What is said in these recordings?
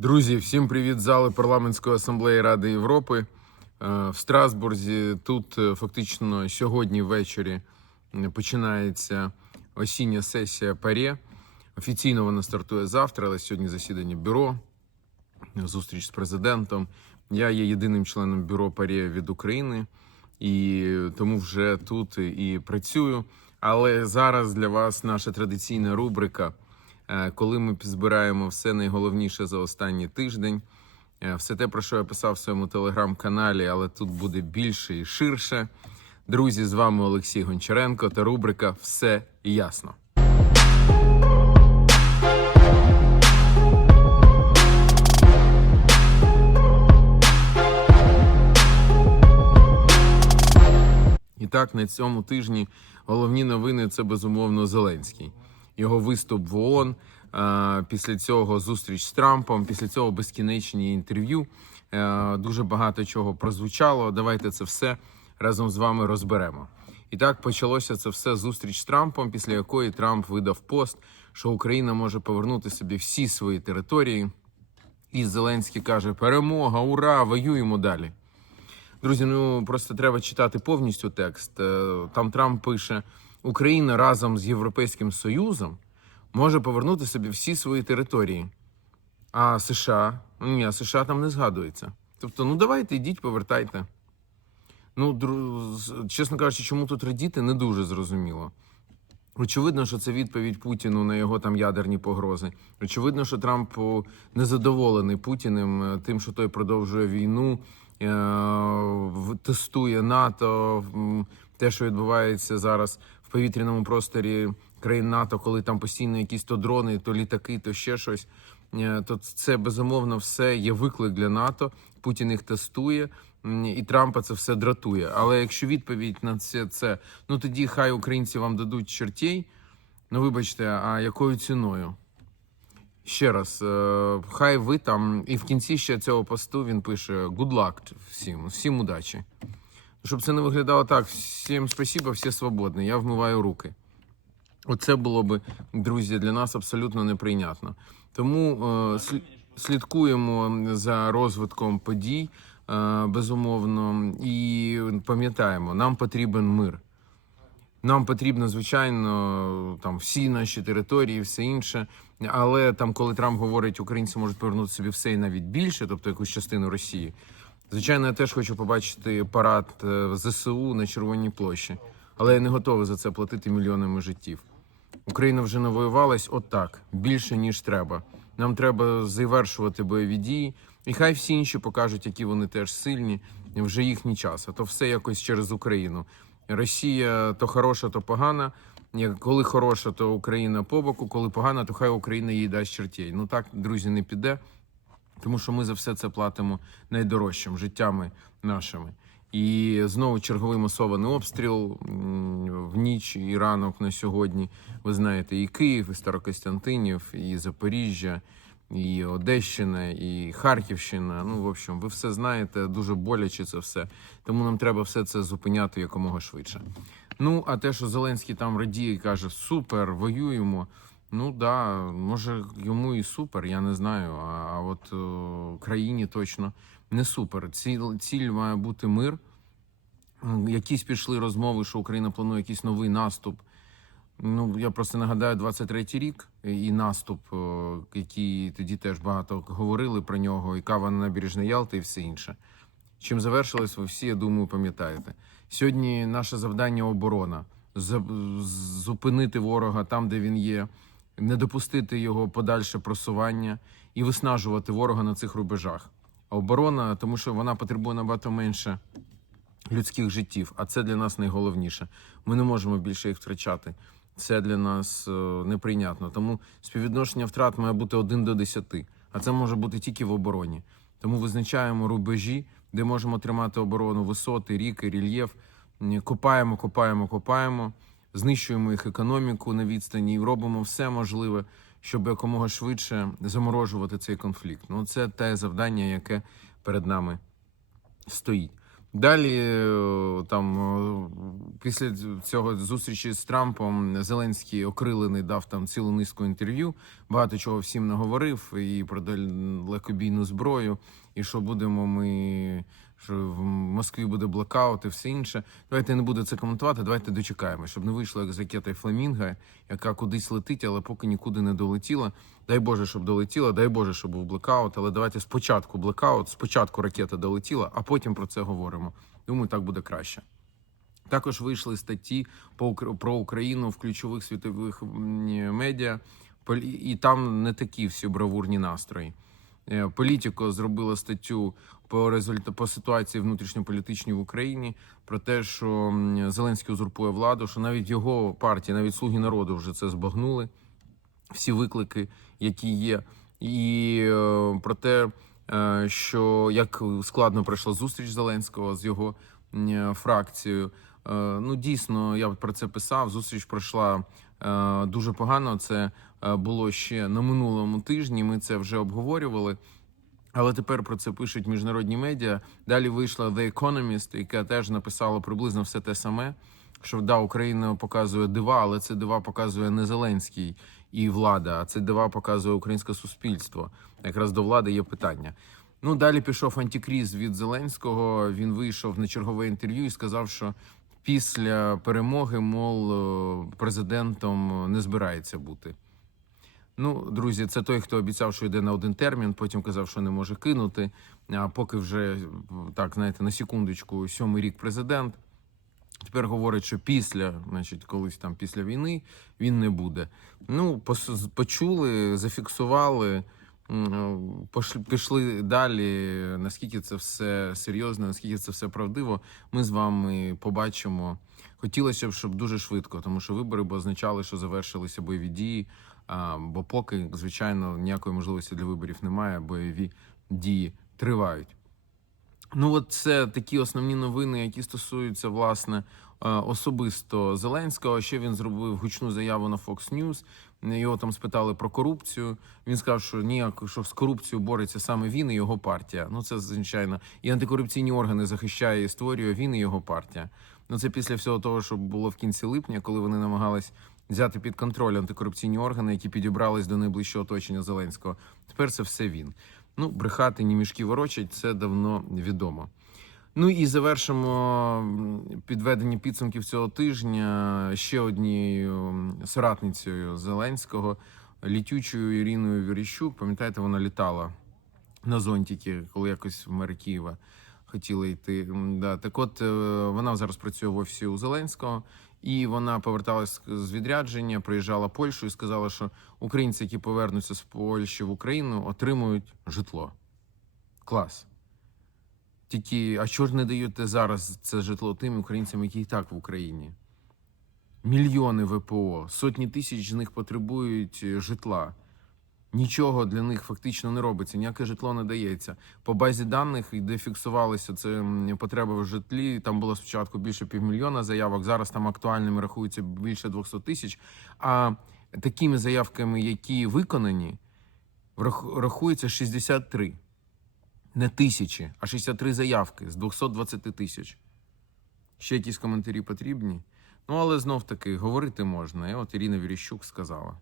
Друзі, всім привіт зали парламентської асамблеї Ради Європи Е, в Страсбурзі. Тут е, фактично сьогодні ввечері починається осіння сесія ПАРЄ. Офіційно вона стартує завтра, але сьогодні засідання бюро, зустріч з президентом. Я є єдиним членом бюро ПАРЄ від України і тому вже тут і працюю. Але зараз для вас наша традиційна рубрика коли ми збираємо все найголовніше за останній тиждень. Е, Все те, про що я писав в своєму телеграм-каналі, але тут буде більше і ширше. Друзі, з вами Олексій Гончаренко та рубрика Все ясно. І так, на цьому тижні головні новини це безумовно Зеленський. Його виступ в ООН, е, після цього зустріч з Трампом, після цього безкінечні інтерв'ю. Е, Дуже багато чого прозвучало. Давайте це все разом з вами розберемо. І так почалося це все зустріч з Трампом, після якої Трамп видав пост, що Україна може повернути собі всі свої території. І Зеленський каже: перемога, ура! Воюємо далі. Друзі, ну просто треба читати повністю текст. Е, Там Трамп пише: Україна разом з Європейським Союзом може повернути собі всі свої території. А США, ні, США там не згадується. Тобто, ну давайте йдіть, повертайте. Ну, чесно кажучи, чому тут радіти, не дуже зрозуміло. Очевидно, що це відповідь Путіну на його там ядерні погрози. Очевидно, що Трамп незадоволений Путіним е, тим, що той продовжує війну, е, тестує НАТО, те, що відбувається зараз в повітряному просторі країн НАТО, коли там постійно якісь то дрони, то літаки, то ще щось. Е, То це безумовно все є виклик для НАТО. Путін їх тестує, і Трампа це все дратує. Але якщо відповідь на це, це ну тоді хай українці вам дадуть чертей. Ну вибачте, а якою ціною? Ще раз, е, хай ви там, і в кінці ще цього посту він пише good luck всім, всім удачі. Щоб це не виглядало так, всім спасибо, всі свободні, я вмиваю руки. Оце було би, друзі, для нас абсолютно неприйнятно. Тому е, слі- слідкуємо за розвитком подій, е, безумовно, і пам'ятаємо, нам потрібен мир. Нам потрібно, звичайно, там всі наші території, все інше. Але там, коли Трамп говорить, українці можуть повернути собі все і навіть більше, тобто якусь частину Росії. Звичайно, я теж хочу побачити парад е, ЗСУ на Червоній площі, але я не готовий за це платити мільйонами життів. Україна вже навоювалась отак, більше ніж треба. Нам треба завершувати бойові дії, і хай всі інші покажуть, які вони теж сильні. Вже їхній час. А то все якось через Україну. Росія то хороша, то погана. Коли хороша, то Україна по боку, коли погана, то хай Україна їй дасть чертей. Ну так, друзі, не піде. Тому що ми за все це платимо найдорожчим життями нашими. І знову черговий масований обстріл в ніч і ранок на сьогодні. Ви знаєте, і Київ, і Старокостянтинів, і Запоріжжя, і Одещина, і Харківщина. Ну, в общем, ви все знаєте, дуже боляче це все. Тому нам треба все це зупиняти якомога швидше. Ну, а те, що Зеленський там радіє каже: супер, воюємо. Ну да, може йому і супер, я не знаю. А, а от о, країні точно не супер. Ціль, ціль має бути мир. Якісь пішли розмови, що Україна планує якийсь новий наступ. Ну я просто нагадаю 23-й рік і наступ, о, який тоді теж багато говорили про нього, і кава на набережній Ялти, і все інше. Чим завершилось, ви всі, я думаю, пам'ятаєте. Сьогодні наше завдання оборона зупинити ворога там, де він є, не допустити його подальше просування і виснажувати ворога на цих рубежах. А оборона, тому що вона потребує набагато менше людських життів, а це для нас найголовніше. Ми не можемо більше їх втрачати. Це для нас е, неприйнятно. Тому співвідношення втрат має бути 1 до 10, а це може бути тільки в обороні. Тому визначаємо рубежі, де можемо тримати оборону, висоти, ріки, рельєф. Копаємо, копаємо, копаємо, знищуємо їх економіку на відстані і робимо все можливе, щоб якомога швидше заморожувати цей конфлікт. Ну це те завдання, яке перед нами стоїть. Далі, е, там, е, після цього зустрічі з Трампом, Зеленський окрилений дав там цілу низку інтерв'ю. Багато чого всім наговорив і про далекобійну зброю, і що будемо ми. Що в Москві буде блокаут і все інше. Давайте я не буду це коментувати. Давайте дочекаємо, щоб не вийшло як з ракети Фламінга, яка кудись летить, але поки нікуди не долетіла. Дай Боже, щоб долетіла, дай Боже, щоб був блекаут. Але давайте спочатку блекаут, спочатку ракета долетіла, а потім про це говоримо. Думаю, так буде краще. Також вийшли статті про Україну в ключових світових медіа, і там не такі всі бравурні настрої. Е, Політіко зробила статтю по результату по ситуації внутрішньополітичній в Україні про те, що Зеленський узурпує владу, що навіть його партія, навіть слуги народу вже це збагнули. Всі виклики, які є, і е, про те, е, що як складно пройшла зустріч Зеленського з його фракцією. Ну дійсно, я про це писав. Зустріч пройшла дуже погано. Це е, було ще на минулому тижні. Ми це вже обговорювали. Але тепер про це пишуть міжнародні медіа. Далі вийшла The Economist, яка теж написала приблизно все те саме. Що да, Україна показує дива, але це дива показує не Зеленський і влада, а це дива показує українське суспільство. Якраз до влади є питання. Ну далі пішов антикріз від Зеленського. Він вийшов на чергове інтерв'ю і сказав, що після перемоги, мол, е, президентом не збирається бути. Ну, друзі, це той, хто обіцяв, що йде на один термін, потім казав, що не може кинути. А поки вже так, знаєте, на секундочку, сьомий рік президент. Тепер говорить, що після, значить, колись там після війни він не буде. Ну, почули, зафіксували, пішли далі. Наскільки це все серйозно, наскільки це все правдиво, ми з вами побачимо. Хотілося б, щоб дуже швидко, тому що вибори б означали, що завершилися бойові дії. Бо поки, звичайно, ніякої можливості для виборів немає, бойові дії тривають. Ну, от це такі основні новини, які стосуються власне е, особисто Зеленського. Ще він зробив гучну заяву на Fox News. Його там спитали про корупцію. Він сказав, що ніяк що з корупцією бореться саме він і його партія. Ну це звичайно і антикорупційні органи захищає і створює він і його партія. Ну це після всього того, що було в кінці липня, коли вони намагались взяти під контроль антикорупційні органи, які підібрались до найближчого оточення Зеленського. Тепер це все він. Ну, брехати ні мішки ворочать, це давно відомо. Ну і завершимо підведення підсумків цього тижня ще однією соратницею Зеленського, літючою Іриною Віріщук. Пам'ятаєте, вона літала на зонтики, коли якось в мер Києва хотіли йти. Да. Так от е, вона зараз працює в офісі у Зеленського, і вона поверталась з відрядження, приїжджала Польщу і сказала, що українці, які повернуться з Польщі в Україну, отримують житло. Клас. Тільки, а чого ж не даєте зараз це житло тим українцям, які і так в Україні? Мільйони ВПО, сотні тисяч з них потребують е, житла. Нічого для них фактично не робиться, ніяке житло не дається. По базі даних, де фіксувалися це потреба в житлі, там було спочатку більше півмільйона заявок. Зараз там актуальними рахується більше 200 тисяч. А такими заявками, які виконані, рахується 63. Не тисячі, а 63 заявки з 220 тисяч. Ще якісь коментарі потрібні. Ну, але знов таки говорити можна. І от Ірина Віріщук сказала.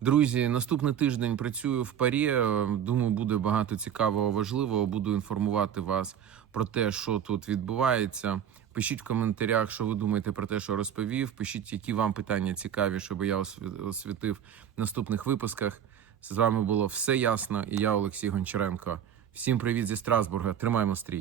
Друзі, наступний тиждень працюю в парі. Е, Думаю, буде багато цікавого, важливого. Буду інформувати вас про те, що тут відбувається. Пишіть в коментарях, що ви думаєте про те, що розповів. Пишіть, які вам питання цікаві, щоб я осві- освітив в наступних випусках. З вами було все ясно. І я Олексій Гончаренко. Всім привіт зі Страсбурга. Тримаємо стрій.